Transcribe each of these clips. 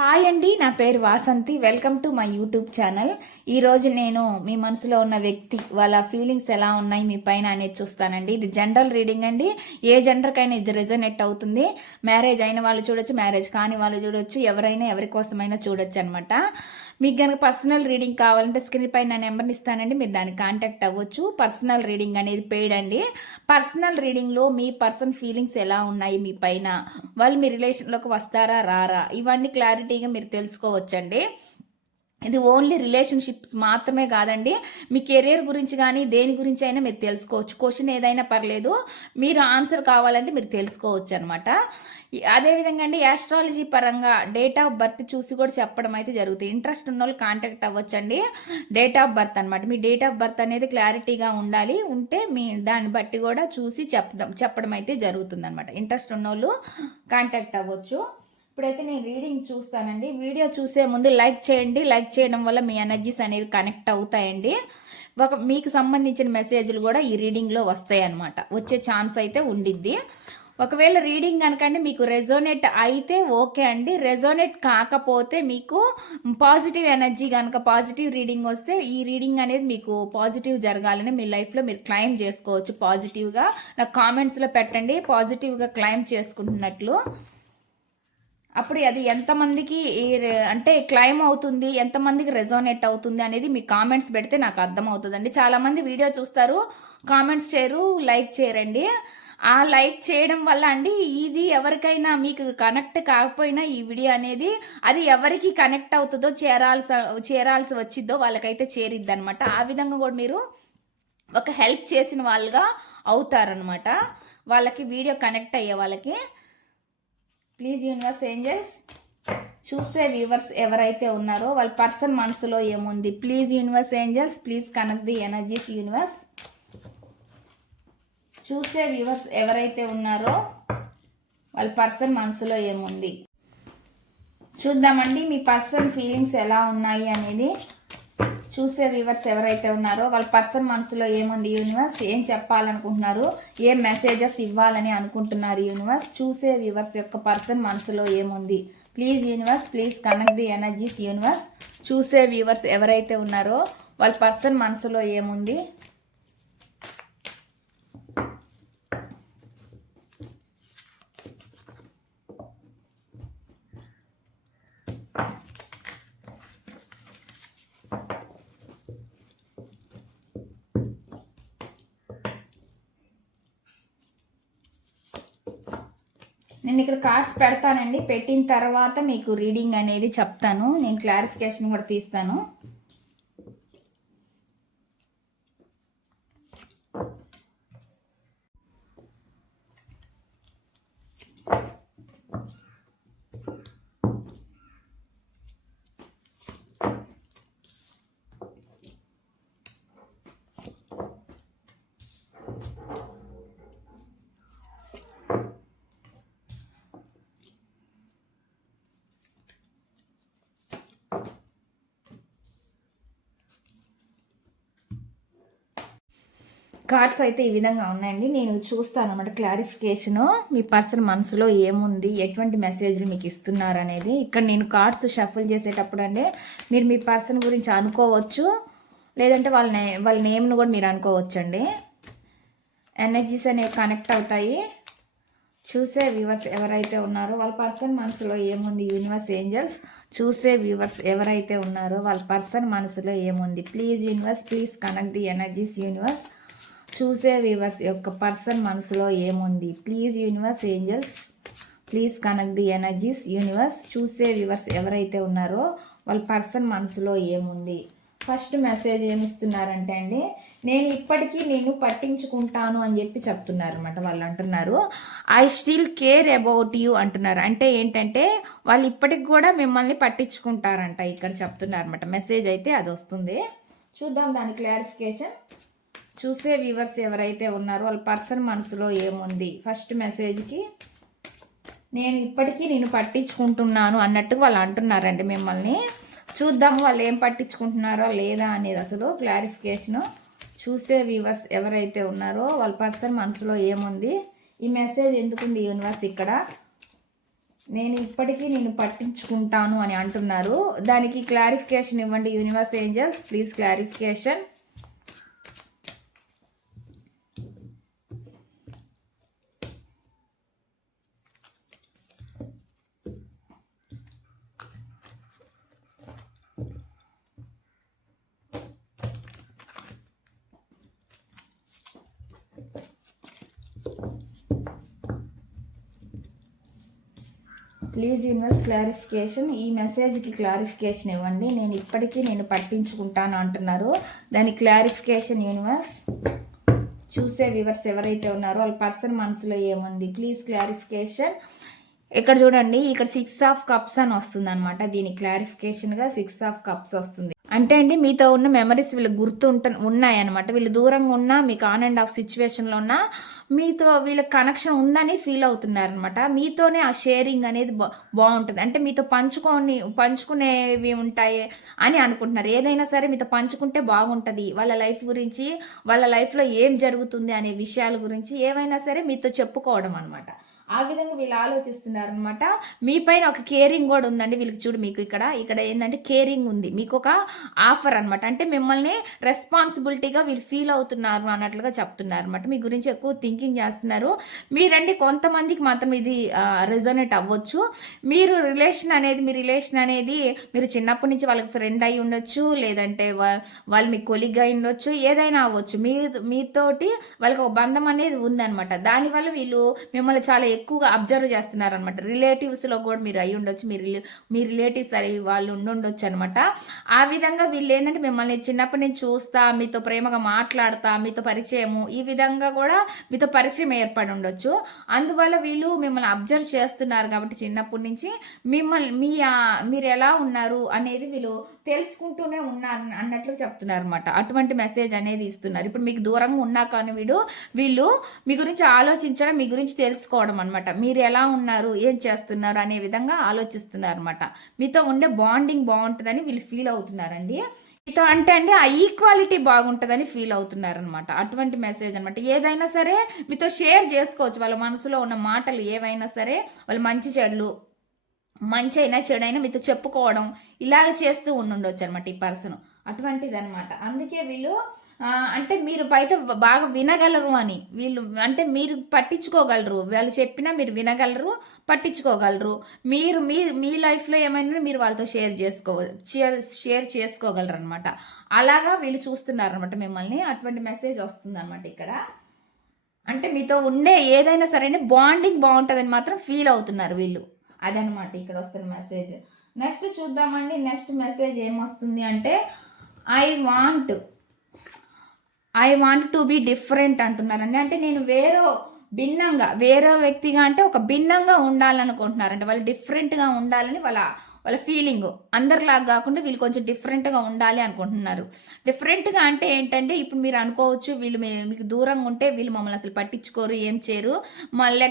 Hi అండి, నా పేరు Vasanthi. Welcome to my YouTube channel. ఈరోజు నేను మీ మనసులో ఉన్న వ్యక్తి వాళ్ళ ఫీలింగ్స్ ఎలా ఉన్నాయి మీ పైన అనేది చూస్తానండి. ఇది జనరల్ రీడింగ్ అండి. ఏ జెండర్కైనా ఇది రెజొనేట్ అవుతుంది. మ్యారేజ్ అయిన వాళ్ళు చూడొచ్చు, మ్యారేజ్ కాని వాళ్ళు చూడొచ్చు, ఎవరైనా ఎవరి కోసమైనా చూడొచ్చు అనమాట. మీకు కనుక పర్సనల్ రీడింగ్ కావాలంటే స్క్రీన్ పైన నా నెంబర్ని ఇస్తానండి, మీరు దాన్ని కాంటాక్ట్ అవ్వచ్చు. పర్సనల్ రీడింగ్ అనేది పెయిడ్ అండి. పర్సనల్ రీడింగ్లో మీ పర్సన్ ఫీలింగ్స్ ఎలా ఉన్నాయి మీ పైన, వాళ్ళు మీ రిలేషన్లోకి వస్తారా రారా, ఇవన్నీ క్లారిటీగా మీరు తెలుసుకోవచ్చండి. ఇది ఓన్లీ రిలేషన్షిప్స్ మాత్రమే కాదండి, మీ కెరీర్ గురించి కానీ దేని గురించి అయినా మీరు తెలుసుకోవచ్చు. క్వశ్చన్ ఏదైనా పర్లేదు, మీరు ఆన్సర్ కావాలంటే మీరు తెలుసుకోవచ్చు అనమాట. అదేవిధంగా అండి, యాస్ట్రాలజీ పరంగా డేట్ ఆఫ్ బర్త్ చూసి కూడా చెప్పడం అయితే జరుగుతుంది. ఇంట్రెస్ట్ ఉన్న వాళ్ళు కాంటాక్ట్ అవ్వచ్చండి. డేట్ ఆఫ్ బర్త్ అనమాట, మీ డేట్ ఆఫ్ బర్త్ అనేది క్లారిటీగా ఉండాలి. ఉంటే మీ దాన్ని బట్టి కూడా చూసి చెప్పడం అయితే జరుగుతుంది అనమాట. ఇంట్రెస్ట్ ఉన్న వాళ్ళు కాంటాక్ట్ అవ్వచ్చు. ఇప్పుడైతే నేను రీడింగ్ చూస్తానండి. వీడియో చూసే ముందు లైక్ చేయండి. లైక్ చేయడం వల్ల మీ ఎనర్జీస్ అనేవి కనెక్ట్ అవుతాయండి. మీకు సంబంధించిన మెసేజ్లు కూడా ఈ రీడింగ్లో వస్తాయి అన్నమాట. వచ్చే ఛాన్స్ అయితే ఉండిద్ది. ఒకవేళ రీడింగ్ కనుకండి మీకు రెజోనేట్ అయితే ఓకే అండి. రెజోనేట్ కాకపోతే మీకు పాజిటివ్ ఎనర్జీ కనుక పాజిటివ్ రీడింగ్ వస్తే ఈ రీడింగ్ అనేది మీకు పాజిటివ్ జరగాలని మీ లైఫ్లో మీరు క్లైమ్ చేసుకోవచ్చు. పాజిటివ్గా నాకు కామెంట్స్లో పెట్టండి, పాజిటివ్గా క్లైమ్ చేసుకుంటున్నట్లు. అప్పుడు అది ఎంతమందికి అంటే క్లైమ్ అవుతుంది, ఎంతమందికి రెజోనేట్ అవుతుంది అనేది మీ కామెంట్స్ పెడితే నాకు అర్థమవుతుందండి. చాలామంది వీడియో చూస్తారు, కామెంట్స్ చేయరు, లైక్ చేయరండి. ఆ లైక్ చేయడం వల్ల అండి ఇది ఎవరికైనా మీకు కనెక్ట్ కాకపోయినా ఈ వీడియో అనేది అది ఎవరికి కనెక్ట్ అవుతుందో చేరాల్సి వచ్చిద్దో వాళ్ళకైతే చేరిద్ది అనమాట. ఆ విధంగా కూడా మీరు ఒక హెల్ప్ చేసిన వాళ్ళుగా అవుతారనమాట. వాళ్ళకి వీడియో కనెక్ట్ అయ్యే వాళ్ళకి. ప్లీజ్ యూనివర్స్ ఏంజల్స్, చూసే వ్యూవర్స్ ఎవరైతే ఉన్నారో వాళ్ళ పర్సన్ మనసులో ఏముంది. Please universe angels, please connect the energies universe. చూసే వ్యూవర్స్ ఎవరైతే ఉన్నారో వాళ్ళ పర్సన్ మనసులో ఏముంది చూద్దామండి. మీ పర్సన్ ఫీలింగ్స్ ఎలా ఉన్నాయి అనేది. చూసే వ్యూవర్స్ ఎవరైతే ఉన్నారో వాళ్ళ పర్సన్ మనసులో ఏముంది యూనివర్స్, ఏం చెప్పాలనుకుంటున్నారు, ఏం మెసేజెస్ ఇవ్వాలని అనుకుంటున్నారు యూనివర్స్. చూసే వ్యూవర్స్ యొక్క పర్సన్ మనసులో ఏముంది. Please universe, please connect the energies universe. చూసే వ్యూవర్స్ ఎవరైతే ఉన్నారో వాళ్ళ పర్సన్ మనసులో ఏముంది. నేను ఇక్కడ కార్డ్స్ పెడతానండి. పెట్టిన తర్వాత మీకు రీడింగ్ అనేది చెప్తాను. నేను క్లారిఫికేషన్ కూడా తీస్తాను. కార్డ్స్ అయితే ఈ విధంగా ఉన్నాయండి. నేను చూస్తాను అన్నమాట క్లారిఫికేషను. మీ పర్సన్ మనసులో ఏముంది, ఎటువంటి మెసేజ్లు మీకు ఇస్తున్నారు అనేది. ఇక్కడ నేను కార్డ్స్ షఫుల్ చేసేటప్పుడు అండి మీరు మీ పర్సన్ గురించి అనుకోవచ్చు, లేదంటే వాళ్ళ నేమ్ను కూడా మీరు అనుకోవచ్చు అండి. ఎనర్జీస్ అనేవి కనెక్ట్ అవుతాయి. చూసే వ్యూవర్స్ ఎవరైతే ఉన్నారో వాళ్ళ పర్సన్ మనసులో ఏముంది యూనివర్స్ ఏంజల్స్. చూసే వ్యూవర్స్ ఎవరైతే ఉన్నారో వాళ్ళ పర్సన్ మనసులో ఏముంది. Please universe, please connect the energies universe. చూసే వ్యూవర్స్ యొక్క పర్సన్ మనసులో ఏముంది. Please universe angels, please connect the energies universe. చూసే వ్యూవర్స్ ఎవరైతే ఉన్నారో వాళ్ళ పర్సన్ మనసులో ఏముంది. ఫస్ట్ మెసేజ్ ఏమిస్తున్నారంటే అండి, నేను ఇప్పటికీ నేను పట్టించుకుంటాను అని చెప్పి చెప్తున్నారు అనమాట. వాళ్ళు అంటున్నారు I still care about you అంటున్నారు. అంటే ఏంటంటే వాళ్ళు ఇప్పటికి కూడా మిమ్మల్ని పట్టించుకుంటారంట ఇక్కడ చెప్తున్నారు అనమాట. మెసేజ్ అయితే అది వస్తుంది. చూద్దాం దాని క్లారిఫికేషన్. చూసే వ్యూవర్స్ ఎవరైతే ఉన్నారో వాళ్ళ పర్సన్ మనసులో ఏముంది. ఫస్ట్ మెసేజ్కి నేను ఇప్పటికీ నేను పట్టించుకుంటున్నాను అన్నట్టుగా వాళ్ళు అంటున్నారండి మిమ్మల్ని. చూద్దాము వాళ్ళు ఏం పట్టించుకుంటున్నారో లేదా అనేది అసలు క్లారిఫికేషను. చూసే వ్యూవర్స్ ఎవరైతే ఉన్నారో వాళ్ళ పర్సన్ మనసులో ఏముంది. ఈ మెసేజ్ ఎందుకుంది యూనివర్స్ ఇక్కడ. నేను పట్టించుకుంటాను అని అంటున్నారు. దానికి క్లారిఫికేషన్ ఇవ్వండి universe angels, please clarification. Please universe clarification. ఈ మెసేజ్కి క్లారిఫికేషన్ ఇవ్వండి. నేను పట్టించుకుంటాను అంటున్నారు. దాని క్లారిఫికేషన్ యూనివర్స్. చూసే వ్యూవర్స్ ఎవరైతే ఉన్నారో వాళ్ళ పర్సన్ మనసులో ఏముంది, ప్లీజ్ క్లారిఫికేషన్. ఇక్కడ చూడండి, ఇక్కడ 6 ఆఫ్ కప్స్ అని వస్తుంది అనమాట. దీని క్లారిఫికేషన్గా 6 ఆఫ్ కప్స్ వస్తుంది. అంటే అండి, మీతో ఉన్న మెమరీస్ వీళ్ళకి ఉన్నాయన్నమాట. వీళ్ళు దూరంగా ఉన్నా, మీకు ఆన్ అండ్ ఆఫ్ సిచ్యువేషన్లో ఉన్నా మీతో వీళ్ళకి కనెక్షన్ ఉందని ఫీల్ అవుతున్నారనమాట. మీతోనే ఆ షేరింగ్ అనేది బాగుంటుంది. అంటే మీతో పంచుకునేవి ఉంటాయి అని అనుకుంటున్నారు. ఏదైనా సరే మీతో పంచుకుంటే బాగుంటుంది. వాళ్ళ లైఫ్ గురించి, వాళ్ళ లైఫ్లో ఏం జరుగుతుంది అనే విషయాల గురించి ఏవైనా సరే మీతో చెప్పుకోవడం అనమాట. ఆ విధంగా వీళ్ళు ఆలోచిస్తున్నారు అనమాట. మీ పైన ఒక కేరింగ్ కూడా ఉందండి వీళ్ళకి. చూడు, మీకు ఇక్కడ ఏంటంటే కేరింగ్ ఉంది, మీకు ఒక ఆఫర్ అనమాట. అంటే మిమ్మల్ని రెస్పాన్సిబిలిటీగా వీళ్ళు ఫీల్ అవుతున్నారు అన్నట్లుగా చెప్తున్నారు అనమాట. మీ గురించి ఎక్కువ థింకింగ్ చేస్తున్నారు. మీరండి కొంతమందికి మాత్రం ఇది రెజోనేట్ అవ్వచ్చు. మీ రిలేషన్ అనేది మీరు చిన్నప్పటి నుంచి వాళ్ళకి ఫ్రెండ్ అయి ఉండొచ్చు, లేదంటే వాళ్ళు మీ కొలిగ్ అయి ఉండొచ్చు, ఏదైనా అవ్వచ్చు. మీతోటి వాళ్ళకి ఒక బంధం అనేది ఉందన్నమాట. దానివల్ల వీళ్ళు మిమ్మల్ని చాలా ఎక్కువగా అబ్జర్వ్ చేస్తున్నారనమాట. రిలేటివ్స్లో కూడా మీరు అయి ఉండొచ్చు, మీ రిలేటివ్స్ అయి వాళ్ళు ఉండొచ్చు అనమాట. ఆ విధంగా వీళ్ళు ఏంటంటే మిమ్మల్ని చిన్నప్పటి నుంచి చూస్తా, మీతో ప్రేమగా మాట్లాడతా, మీతో పరిచయము, ఈ విధంగా కూడా మీతో పరిచయం ఏర్పడి ఉండొచ్చు. అందువల్ల వీళ్ళు మిమ్మల్ని అబ్జర్వ్ చేస్తున్నారు కాబట్టి చిన్నప్పటి నుంచి మీరు ఎలా ఉన్నారు అనేది వీళ్ళు తెలుసుకుంటూనే ఉన్నారు అన్నట్లు చెప్తున్నారు అనమాట. అటువంటి మెసేజ్ అనేది ఇస్తున్నారు. ఇప్పుడు మీకు దూరంగా ఉన్నా కానీ వీళ్ళు మీ గురించి ఆలోచించడం, మీ గురించి తెలుసుకోవడం అనమాట. మీరు ఎలా ఉన్నారు, ఏం చేస్తున్నారు అనే విధంగా ఆలోచిస్తున్నారు అనమాట. మీతో ఉండే బాండింగ్ బాగుంటుందని వీళ్ళు ఫీల్ అవుతున్నారండి. మీతో అంటే అండి ఆ ఈక్వాలిటీ బాగుంటుందని ఫీల్ అవుతున్నారు అనమాట. అటువంటి మెసేజ్ అనమాట. ఏదైనా సరే మీతో షేర్ చేసుకోవచ్చు. వాళ్ళ మనసులో ఉన్న మాటలు ఏవైనా సరే, వాళ్ళ మంచి అయినా చెడైనా మీతో చెప్పుకోవడం ఇలాగ చేస్తూ ఉండొచ్చు అనమాట ఈ పర్సన్. అటువంటిది అనమాట. అందుకే వీళ్ళు అంటే మీరు అయితే బాగా వినగలరు అని వీళ్ళు, అంటే మీరు పట్టించుకోగలరు. వాళ్ళు చెప్పినా మీరు వినగలరు, పట్టించుకోగలరు. మీరు మీ లైఫ్లో ఏమైనా మీరు వాళ్ళతో షేర్ చేసుకోగలరు అనమాట. అలాగా వీళ్ళు చూస్తున్నారు అనమాట మిమ్మల్ని. అటువంటి మెసేజ్ వస్తుంది అనమాట ఇక్కడ. అంటే మీతో ఉండే ఏదైనా సరే బాండింగ్ బాగుంటుందని మాత్రం ఫీల్ అవుతున్నారు వీళ్ళు. అదనమాట ఇక్కడ వస్తున్న మెసేజ్. నెక్స్ట్ చూద్దామండి. నెక్స్ట్ మెసేజ్ ఏమొస్తుంది అంటే I want to be different అంటున్నారండి. అంటే నేను వేరే వ్యక్తిగా అంటే ఒక భిన్నంగా ఉండాలనుకుంటున్నారంటే వాళ్ళు డిఫరెంట్గా ఉండాలని వాళ్ళ ఫీలింగ్. అందరిలాగా కాకుండా వీళ్ళు కొంచెం డిఫరెంట్గా ఉండాలి అనుకుంటున్నారు. డిఫరెంట్గా అంటే ఏంటంటే ఇప్పుడు మీరు అనుకోవచ్చు, వీళ్ళు మీకు దూరంగా ఉంటే వీళ్ళు మమ్మల్ని అసలు పట్టించుకోరు, ఏం చేయరు, మళ్ళీ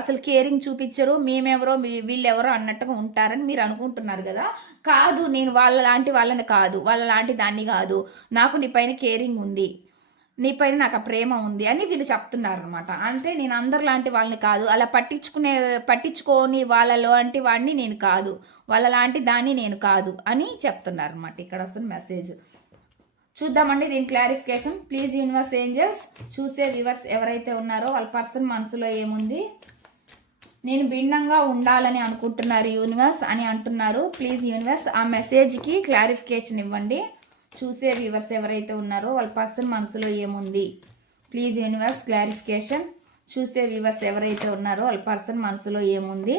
అసలు కేరింగ్ చూపించరు, మేమెవరో వీళ్ళెవరో అన్నట్టుగా ఉంటారని మీరు అనుకుంటున్నారు కదా. కాదు, నేను వాళ్ళని కాదు, వాళ్ళ లాంటి దాన్ని కాదు, నాకు నీ పైన కేరింగ్ ఉంది, నీపైన నాకు ఆ ప్రేమ ఉంది అని వీళ్ళు చెప్తున్నారు అనమాట. అంటే నేను అందరిలాంటి వాళ్ళని కాదు, అలా పట్టించుకోని వాళ్ళలాంటి వాడిని నేను కాదు, వాళ్ళలాంటి దాన్ని నేను కాదు అని చెప్తున్నారు అనమాట. ఇక్కడ వస్తున్న మెసేజ్ చూద్దామండి. దీని క్లారిఫికేషన్. Please universe angels. చూసే వ్యూవర్స్ ఎవరైతే ఉన్నారో వాళ్ళ పర్సన్ మనసులో ఏముంది, నేను భిన్నంగా ఉండాలని అనుకుంటున్నారు యూనివర్స్ అని అంటున్నారు. ప్లీజ్ యూనివర్స్ ఆ మెసేజ్కి క్లారిఫికేషన్ ఇవ్వండి. చూసే వ్యూవర్స్ ఎవరైతే ఉన్నారో వాళ్ళ పర్సన్ మనసులో ఏముంది, ప్లీజ్ యూనివర్స్ క్లారిఫికేషన్. చూసే వ్యూవర్స్ ఎవరైతే ఉన్నారో వాళ్ళ పర్సన్ మనసులో ఏముంది,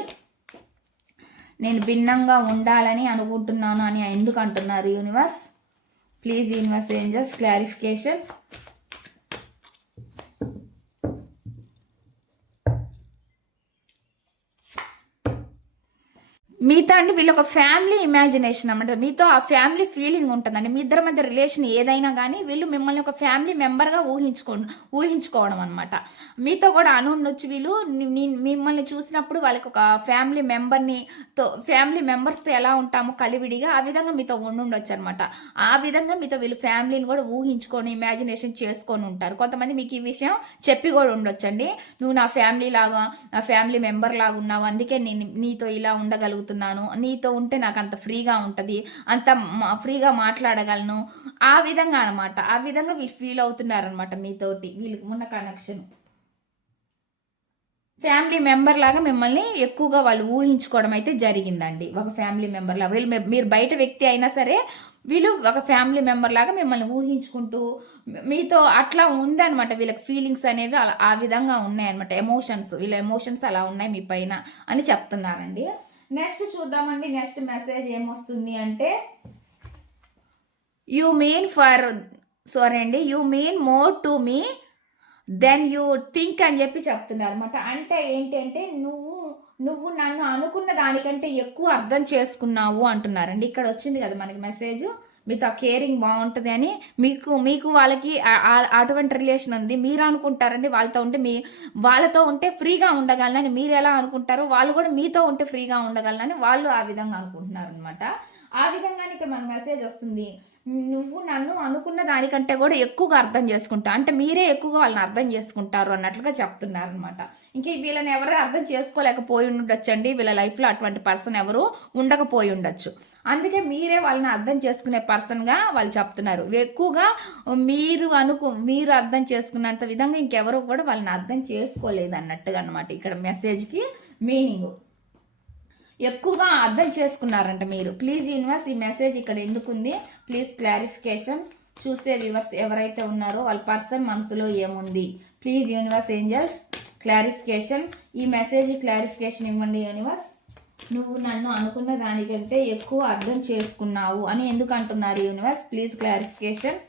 నేను భిన్నంగా ఉండాలని అనుకుంటున్నాను అని ఎందుకు అంటున్నారు universe. Please universe angels clarification. అండి వీళ్ళు ఒక ఫ్యామిలీ ఇమాజినేషన్ అన్నమాట. మీతో ఆ ఫ్యామిలీ ఫీలింగ్ ఉంటుందండి. మీ ఇద్దరి మధ్య రిలేషన్ ఏదైనా కానీ వీళ్ళు మిమ్మల్ని ఒక ఫ్యామిలీ మెంబర్గా ఊహించుకోవడం అనమాట. మీతో కూడా అనుండొచ్చు వీళ్ళు. మిమ్మల్ని చూసినప్పుడు వాళ్ళకి ఒక ఫ్యామిలీ మెంబర్స్తో ఎలా ఉంటామో కలివిడిగా ఆ విధంగా మీతో ఉండుండొచ్చు అనమాట. ఆ విధంగా మీతో వీళ్ళు ఫ్యామిలీని కూడా ఊహించుకొని ఇమాజినేషన్ చేసుకొని ఉంటారు. కొంతమంది మీకు ఈ విషయం చెప్పి కూడా ఉండొచ్చండి. నువ్వు నా ఫ్యామిలీ మెంబర్ లాగా ఉన్నావు, అందుకే నేను నీతో ఇలా ఉండగలుగుతున్నాను, నీతో ఉంటే నాకు అంత ఫ్రీగా ఉంటుంది, అంత ఫ్రీగా మాట్లాడగలను, ఆ విధంగా అనమాట. ఆ విధంగా వీళ్ళు ఫీల్ అవుతున్నారనమాట మీతోటి. వీళ్ళకి ఉన్న కనెక్షన్ ఫ్యామిలీ మెంబర్ లాగా మిమ్మల్ని ఎక్కువగా వాళ్ళు ఊహించుకోవడం అయితే జరిగిందండి. ఒక ఫ్యామిలీ మెంబర్ లాగా మీరు బయట వ్యక్తి అయినా సరే వీళ్ళు ఒక ఫ్యామిలీ మెంబర్ లాగా మిమ్మల్ని ఊహించుకుంటూ మీతో అట్లా ఉందనమాట. వీళ్ళకి ఫీలింగ్స్ అనేవి ఆ విధంగా ఉన్నాయన్నమాట. వీళ్ళ ఎమోషన్స్ అలా ఉన్నాయి మీ పైన అని చెప్తున్నారండి. నెక్స్ట్ చూద్దామండి. నెక్స్ట్ మెసేజ్ ఏమొస్తుంది అంటే you mean more to me than you think అని చెప్పి చెప్తున్నారు అనమాట. అంటే ఏంటంటే నువ్వు నన్ను అనుకున్న దానికంటే ఎక్కువ అర్థం చేసుకున్నావు అంటున్నారండి. ఇక్కడ వచ్చింది కదా మనకి మెసేజ్, మీతో కేరింగ్ బాగుంటుంది అని. మీకు వాళ్ళకి అటువంటి రిలేషన్ ఉంది. మీరు అనుకుంటారండి వాళ్ళతో ఉంటే ఫ్రీగా ఉండగలనని. మీరు ఎలా అనుకుంటారో వాళ్ళు కూడా మీతో ఉంటే ఫ్రీగా ఉండగలనని వాళ్ళు ఆ విధంగా అనుకుంటున్నారు అనమాట. ఆ విధంగానే ఇక్కడ మన మెసేజ్ వస్తుంది. నువ్వు నన్ను అనుకున్న దానికంటే కూడా ఎక్కువగా అర్థం చేసుకుంటా, అంటే మీరే ఎక్కువగా వాళ్ళని అర్థం చేసుకుంటారు అన్నట్లుగా చెప్తున్నారు అనమాట. ఇంక వీళ్ళని ఎవరు అర్థం చేసుకోలేకపోయి ఉండొచ్చండి. వీళ్ళ లైఫ్లో అటువంటి పర్సన్ ఎవరు ఉండకపోయి ఉండొచ్చు. అందుకే మీరే వాళ్ళని అర్థం చేసుకునే పర్సన్గా వాళ్ళు చెప్తున్నారు. ఎక్కువగా మీరు అర్థం చేసుకున్నంత విధంగా ఇంకెవరు కూడా వాళ్ళని అర్థం చేసుకోలేదు అన్నట్టుగా అనమాట. ఇక్కడ మెసేజ్కి మీనింగ్ ఎక్కువగా అర్థం చేసుకున్నారంట మీరు. ప్లీజ్ యూనివర్స్, ఈ మెసేజ్ ఇక్కడ ఎందుకుంది, ప్లీజ్ క్లారిఫికేషన్. చూసే వ్యూవర్స్ ఎవరైతే ఉన్నారో వాళ్ళ పర్సన్ మనసులో ఏముంది, ప్లీజ్ యూనివర్స్ ఏంజల్స్ క్లారిఫికేషన్. ఈ మెసేజ్ క్లారిఫికేషన్ ఇవ్వండి యూనివర్స్. నువ్వు నన్ను అనుకున్న దానికంటే ఎక్కువ అర్థం చేసుకున్నావు అని ఎందుకు అంటున్నారు యూనివర్స్, ప్లీజ్ క్లారిఫికేషన్.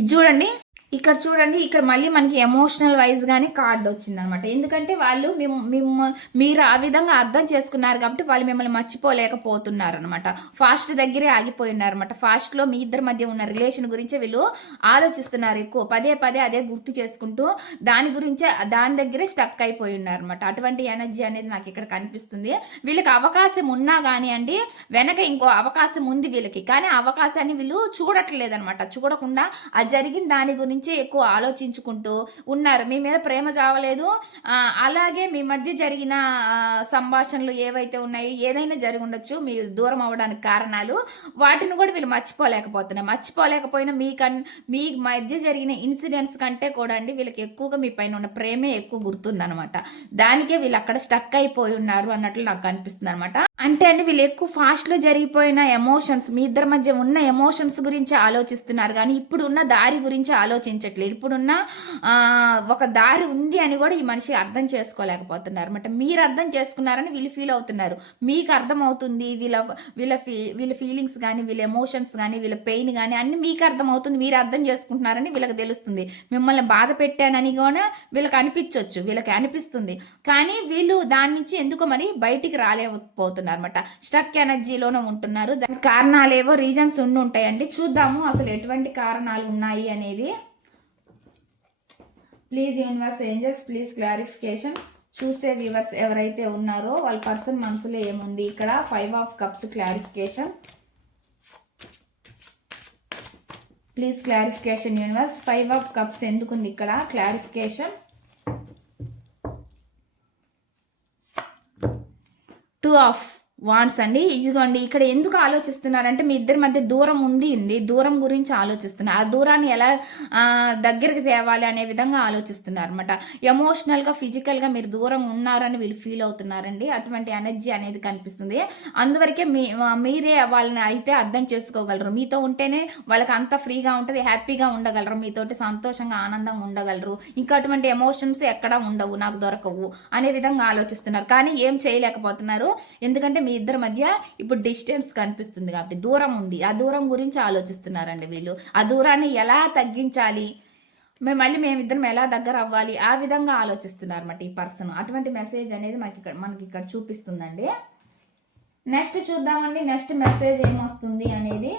ఇది చూడండి, ఇక్కడ మళ్ళీ మనకి ఎమోషనల్ వైజ్ గానే కార్డ్ వచ్చింది అనమాట. ఎందుకంటే వాళ్ళు మీరు ఆ విధంగా అర్థం చేసుకున్నారు కాబట్టి వాళ్ళు మిమ్మల్ని మర్చిపోలేకపోతున్నారు అనమాట. ఫాస్ట్ దగ్గరే ఆగిపోయి ఉన్నారనమాట. ఫాస్ట్లో మీ ఇద్దరి మధ్య ఉన్న రిలేషన్ గురించే వీళ్ళు ఆలోచిస్తున్నారు ఎక్కువ. పదే అదే గుర్తు చేసుకుంటూ దాని దగ్గరే స్టక్ అయిపోయి ఉన్నారనమాట. అటువంటి ఎనర్జీ అనేది నాకు ఇక్కడ కనిపిస్తుంది. వీళ్ళకి అవకాశం ఉన్నా కానీ అండి వెనక ఇంకో అవకాశం ఉంది వీళ్ళకి, కానీ అవకాశాన్ని వీళ్ళు చూడట్లేదనమాట. చూడకుండా ఆ జరిగిన దాని గురించి ఎక్కువ ఆలోచించుకుంటూ ఉన్నారు. మీ మీద ప్రేమ చావలేదు, అలాగే మీ మధ్య జరిగిన సంభాషణలు ఏవైతే ఉన్నాయో ఏదైనా జరిగి ఉండొచ్చు మీ దూరం అవ్వడానికి కారణాలు, వాటిని కూడా వీళ్ళు మర్చిపోలేకపోయినా మీ మధ్య జరిగిన ఇన్సిడెంట్స్ కంటే కూడా అండి వీళ్ళకి ఎక్కువగా మీ పైన ఉన్న ప్రేమే ఎక్కువ గుర్తుందనమాట. దానికే వీళ్ళు అక్కడ స్టక్ అయిపోయి ఉన్నారు అన్నట్లు నాకు కనిపిస్తుంది అనమాట. అంటే అండి వీళ్ళు ఎక్కువ ఫాస్ట్లో జరిగిపోయిన ఎమోషన్స్, మీ ఇద్దరి మధ్య ఉన్న ఎమోషన్స్ గురించి ఆలోచిస్తున్నారు కానీ ఇప్పుడున్న దారి గురించి ఆలోచించట్లేదు. ఇప్పుడున్న ఒక దారి ఉంది అని కూడా ఈ మనిషి అర్థం చేసుకోలేకపోతున్నారు అనమాట. మీరు అర్థం చేసుకున్నారని వీళ్ళు ఫీల్ అవుతున్నారు. మీకు అర్థమవుతుంది వీళ్ళ ఫీలింగ్స్ కానీ వీళ్ళ ఎమోషన్స్ కానీ వీళ్ళ పెయిన్ కానీ అన్ని మీకు అర్థమవుతుంది. మీరు అర్థం చేసుకుంటున్నారని వీళ్ళకి తెలుస్తుంది. మిమ్మల్ని బాధ పెట్టానని కూడా వీళ్ళకి అనిపిస్తుంది. కానీ వీళ్ళు దాని నుంచి ఎందుకో మరి బయటికి రాలేకపోతున్నారు అనమాట. స్టక్ ఎనర్జీలోనే ఉంటున్నారు. దానికి కారణాలేవో రీజన్స్ ఉంటాయండి. చూద్దాము అసలు ఎటువంటి కారణాలు ఉన్నాయి అనేది. Please universe angels please clarification. చూసే వ్యూవర్స్ ఎవరైతే ఉన్నారో వాళ్ళ పర్సన్ మనసులో ఏముంది. ఇక్కడ 5 of cups clarification. Please clarification universe. 5 of cups ఎందుకుంది ఇక్కడ క్లారిఫికేషన్. 2 ఆఫ్ వాండ్స్ అండి. ఇదిగోండి ఇక్కడ ఎందుకు ఆలోచిస్తున్నారంటే మీ ఇద్దరి మధ్య దూరం దూరం గురించి ఆలోచిస్తున్నారు. ఆ దూరాన్ని ఎలా దగ్గరికి తేవాలి అనే విధంగా ఆలోచిస్తున్నారు అనమాట. ఎమోషనల్గా ఫిజికల్గా మీరు దూరం ఉన్నారని వీళ్ళు ఫీల్ అవుతున్నారండి. అటువంటి ఎనర్జీ అనేది కనిపిస్తుంది. అందువరకే మీరే వాళ్ళని అయితే అర్థం చేసుకోగలరు. మీతో ఉంటేనే వాళ్ళకి అంత ఫ్రీగా ఉంటుంది, హ్యాపీగా ఉండగలరు, మీతోటి సంతోషంగా ఆనందంగా ఉండగలరు. ఇంకా అటువంటి ఎమోషన్స్ ఎక్కడా ఉండవు, నాకు దొరకవు అనే విధంగా ఆలోచిస్తున్నారు. కానీ ఏం చేయలేకపోతున్నారు. ఎందుకంటే మీ ఇద్దరి మధ్య ఇప్పుడు డిస్టెన్స్ కనిపిస్తుంది కాబట్టి దూరం ఉంది. ఆ దూరం గురించి ఆలోచిస్తున్నారండి వీళ్ళు. ఆ దూరాన్ని ఎలా తగ్గించాలి, మేమిద్దరం ఎలా దగ్గర అవ్వాలి, ఆ విధంగా ఆలోచిస్తున్నారు అన్నమాట ఈ పర్సన్. అటువంటి మెసేజ్ అనేది మనకి ఇక్కడ చూపిస్తుందండి. నెక్స్ట్ చూద్దామండి, నెక్స్ట్ మెసేజ్ ఏమొస్తుంది అనేది.